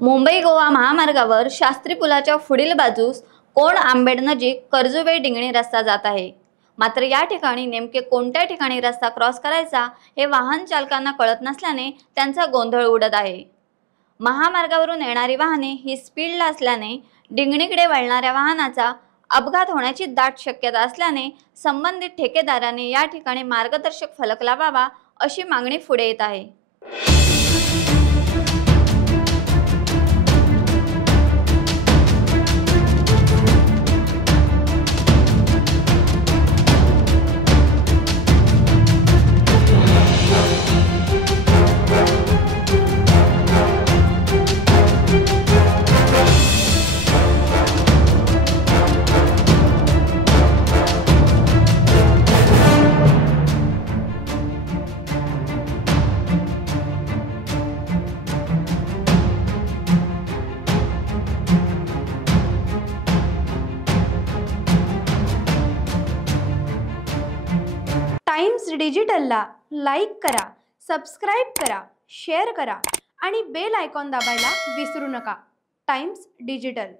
मुंबई गोवा महामार्गावर शास्त्री पुलाच्या पुढील बाजूस कोण आंबेड नजीक कर्जुवे डिंगणी रस्ता जात आहे। मात्र या ठिकाणी नेमके कोणत्या ठिकाणी रस्ता क्रॉस करायचा हे वाहन चालकांना कळत नसल्याने त्यांचा गोंधळ उडत आहे। महामार्गावरून येणारी वाहने ही स्पीडला असल्याने डिंगणीकडे वळणाऱ्या वाहनाचा अपघात होण्याची दाट शक्यता असल्याने संबंधित ठेकेदाराने या ठिकाणी मार्गदर्शक फलक लावावा अशी मागणी पुढे येत आहे। टाइम्स डिजिटलला लाईक करा, सबस्क्राइब करा, शेअर करा आणि बेल आयकॉन दाबायला विसरू नका। Times digital.